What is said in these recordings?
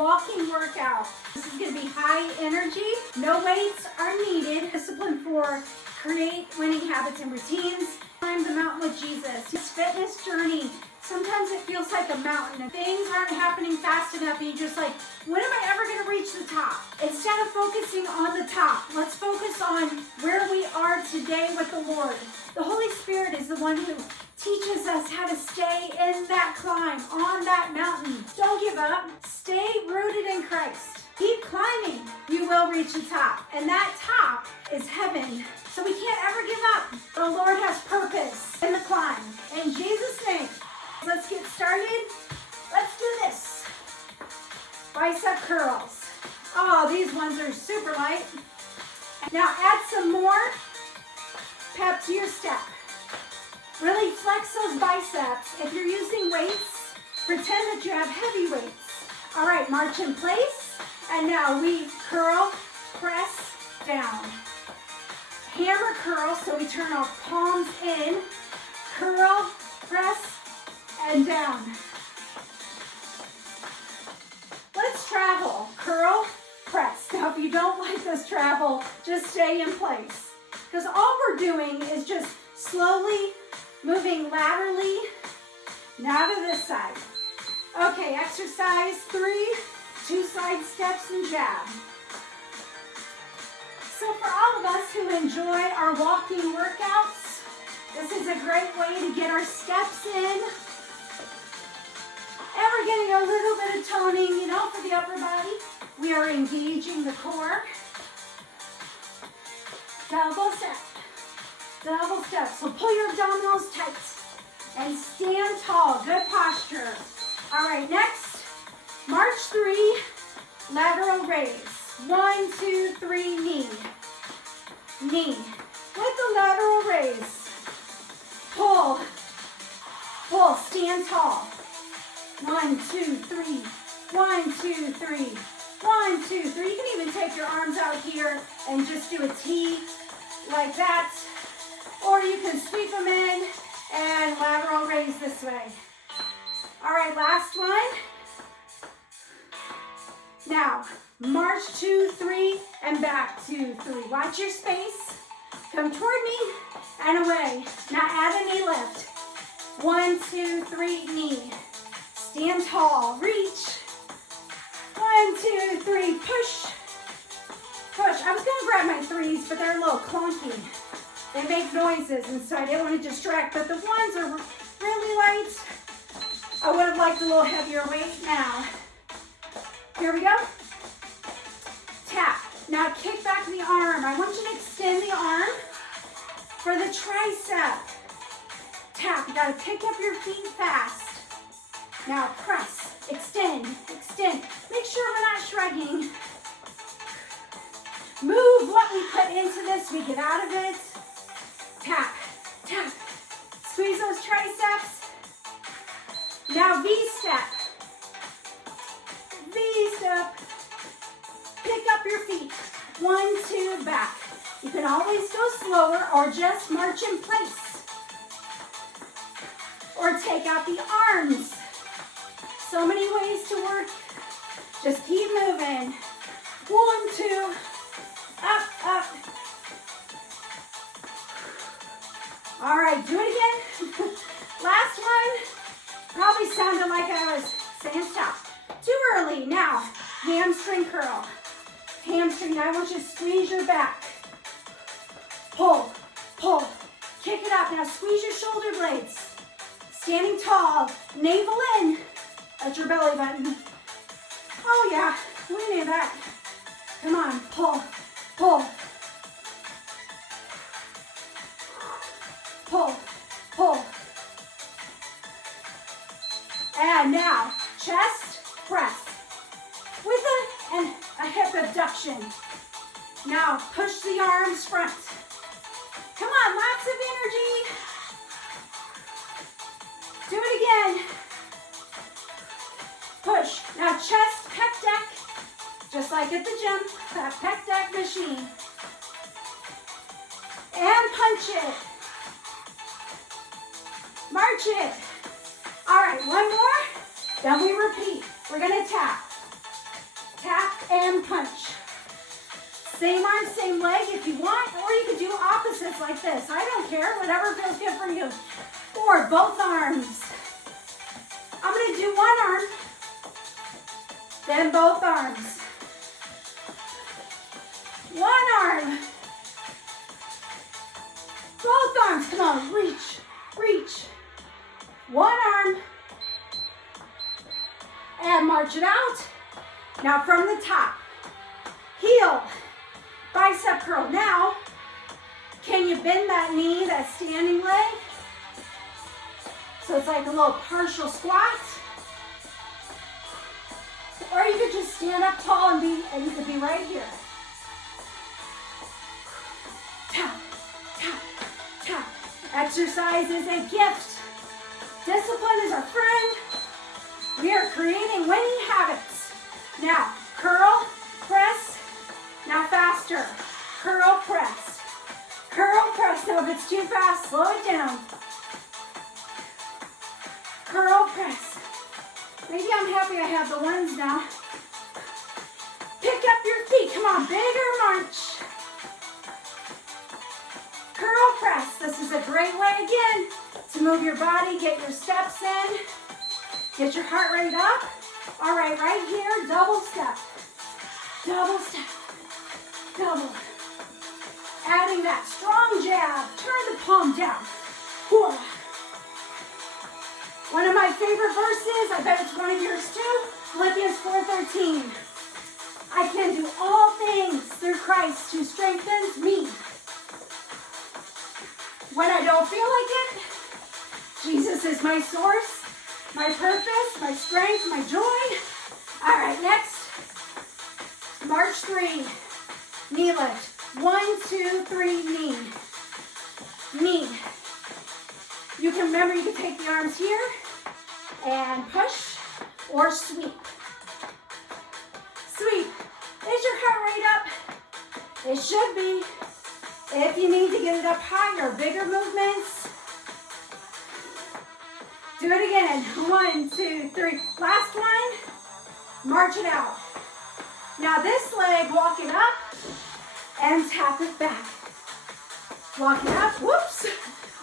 walking workout. This is going to be high energy. No weights are needed. Discipline for create winning habits and routines. Climb the mountain with Jesus. His fitness journey. Sometimes it feels like a mountain and things aren't happening fast enough and you're just like, when am I ever going to reach the top? Instead of focusing on the top, let's focus on where we are today with the Lord. The Holy Spirit is the one who teaches us how to stay in that climb, on that mountain. Don't give up. Stay rooted in Christ. Keep climbing. You will reach the top. And that top is heaven. So we can't ever give up. The Lord has purpose in the climb. In Jesus' name, let's get started. Let's do this. Bicep curls. Oh, these ones are super light. Now add some more pep to your step. Really flex those biceps. If you're using weights, pretend that you have heavy weights. All right, march in place. And now we curl, press, down. Hammer curl, so we turn our palms in. Curl, press, and down. Let's travel. Curl, press. Now, if you don't like this travel, just stay in place. Because all we're doing is just slowly moving laterally, now to this side. Okay, exercise 3, 2 side steps and jab. So for all of us who enjoy our walking workouts, this is a great way to get our steps in. And we're getting a little bit of toning, for the upper body. We are engaging the core. Double step. Double step. So pull your abdominals tight and stand tall. Good posture. All right, next, march 3, lateral raise. 1, 2, 3, knee. Knee. With the lateral raise. Pull. Pull. Stand tall. 1, 2, 3. 1, 2, 3. 1, 2, 3. You can even take your arms out here and just do a T like that. Or you can sweep them in and lateral raise this way. All right, last one. Now, march 2, 3, and back 2, 3. Watch your space. Come toward me and away. Now add a knee lift. 1, 2, 3, knee. Stand tall, reach. 1, 2, 3, push. Push. I was gonna grab my 3s, but they're a little clunky. They make noises, and so I didn't want to distract, but the ones are really light. I would have liked a little heavier weight. Now, here we go. Tap. Now kick back the arm. I want you to extend the arm for the tricep. Tap. You gotta pick up your feet fast. Now press, extend, extend. Make sure we're not shrugging. Move what we put into this. We get out of it. Tap, tap. Squeeze those triceps. Now V-step. V-step. Pick up your feet. 1, 2, back. You can always go slower or just march in place. Or take out the arms. So many ways to work. Just keep moving. 1, 2, up, up. All right, do it again. Last one. Probably sounded like I was saying stop. Too early. Now, hamstring curl. Hamstring. Now I want you to squeeze your back. Pull, pull. Kick it up. Now squeeze your shoulder blades. Standing tall. Navel in. That's your belly button. Oh yeah, we knew that. Come on, pull, pull. Pull, pull. And now, chest press. With a hip abduction. Now, push the arms front. Come on, lots of energy. Do it again. Push. Now chest, pec deck, just like at the gym, that pec deck machine. And punch it. March it. All right, one more, then we repeat. We're gonna tap. and punch. Same arm, same leg if you want, or you could do opposites like this. I don't care, whatever feels good for you. Or both arms. I'm gonna do one arm, then both arms. One arm. Both arms, come on, reach, reach. One arm. And march it out. Now from the top, heel, bicep curl. Now, can you bend that knee, that standing leg? So it's like a little partial squat. Or you could just stand up tall and you could be right here. Tap, tap, tap. Exercise is a gift. Discipline is our friend. We are creating winning habits. Now, curl, press. Now faster. Curl, press. Curl, press. Now if it's too fast, slow it down. Curl, press. Maybe I'm happy I have the ones now. Pick up your feet. Come on, bigger march. Curl, press. This is a great way, again, to move your body, get your steps in, get your heart rate up. All right, right here, double step. Double step. Double. Adding that strong jab. Turn the palm down. One of my favorite verses, I bet it's one of yours too, Philippians 4:13. I can do all things through Christ who strengthens me. When I don't feel like it, Jesus is my source, my purpose, my strength, my joy. All right, next, march 3, knee lift. 1, 2, 3, knee. Knee. You can remember, you can take the arms here and push or sweep. Sweep. Is your heart rate up? It should be. If you need to get it up higher, bigger movements. Do it again. 1, 2, 3. Last one. March it out. Now this leg, walk it up and tap it back. Walk it up. Whoops.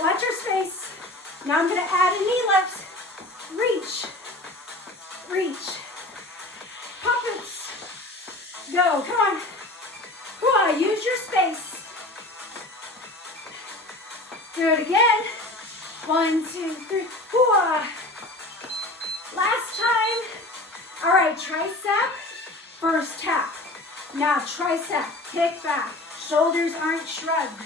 Watch your space. Now I'm going to add a knee lift. Reach. Reach. Puppets. Go. Come on. Come on. Use your space. Do it again. 1, 2, 3. Whoa. Last time. All right, tricep. First tap. Now tricep. Kick back. Shoulders aren't shrugged.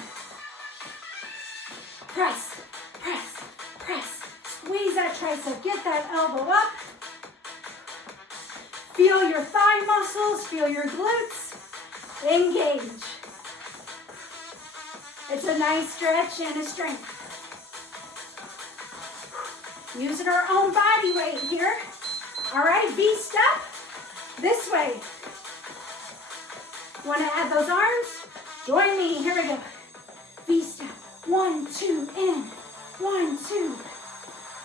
Press, press, press. Squeeze that tricep. Get that elbow up. Feel your thigh muscles. Feel your glutes. Engage. It's a nice stretch and a strength. Using our own body weight here. All right, V-step. This way. Want to add those arms? Join me. Here we go. V-step. 1, 2, in. 1, 2.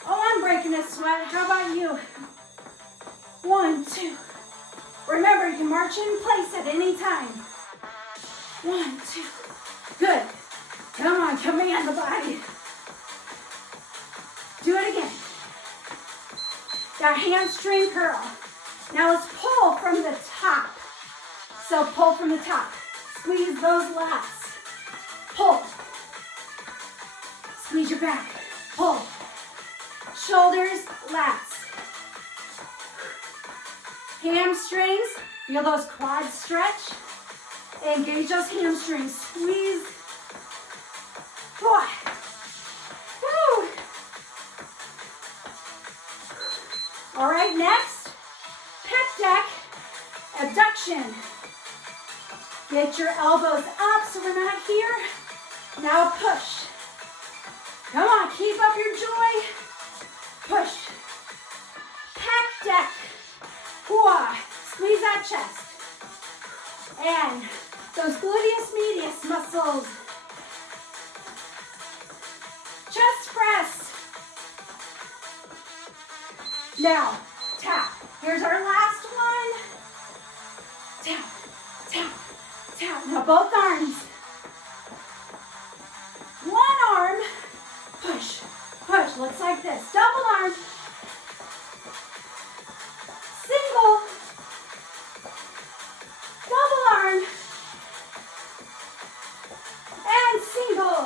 Oh, I'm breaking a sweat. How about you? 1, 2. Remember, you can march in place at any time. 1, 2. Good. Come on, command the body. Do it again. That hamstring curl. Now let's pull from the top. So pull from the top. Squeeze those lats. Pull. Squeeze your back. Pull. Shoulders, lats. Hamstrings. Feel those quads stretch. Engage those hamstrings. Squeeze. Woo. All right, next, pec deck, abduction. Get your elbows up so we're not here. Now push. Come on, keep up your joy. Push. Pec deck. Squeeze that chest. And those gluteus medius muscles. Chest press. Now, tap. Here's our last one. Tap. both arms. One arm, push, push. Looks like this. Double arm. Single. Double arm. And single.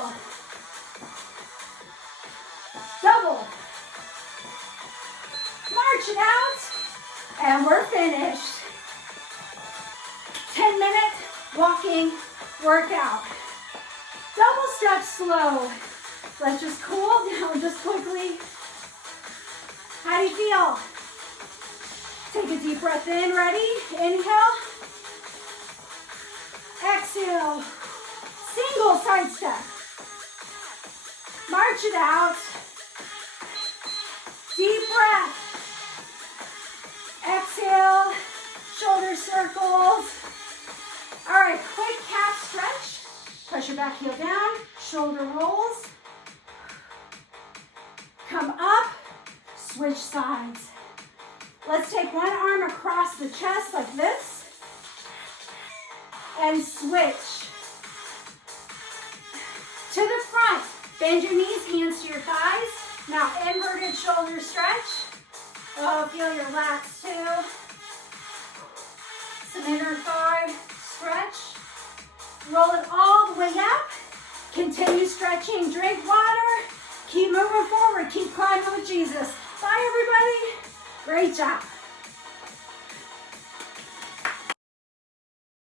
Double. March it out. And we're finished. 10-minute walking workout. Double step slow. Let's just cool down just quickly. How do you feel? Take a deep breath in. Ready? Inhale. Exhale. Single side step. March it out. Deep breath. Exhale. Shoulder circles. All right, quick calf stretch. Push your back heel down. Shoulder rolls. Come up. Switch sides. Let's take one arm across the chest like this. And switch. To the front. Bend your knees, hands to your thighs. Now inverted shoulder stretch. Oh, feel your lats too. Some inner thigh stretch. Roll it all the way up. Continue stretching. Drink water. Keep moving forward. Keep climbing with Jesus. Bye, everybody. Great job.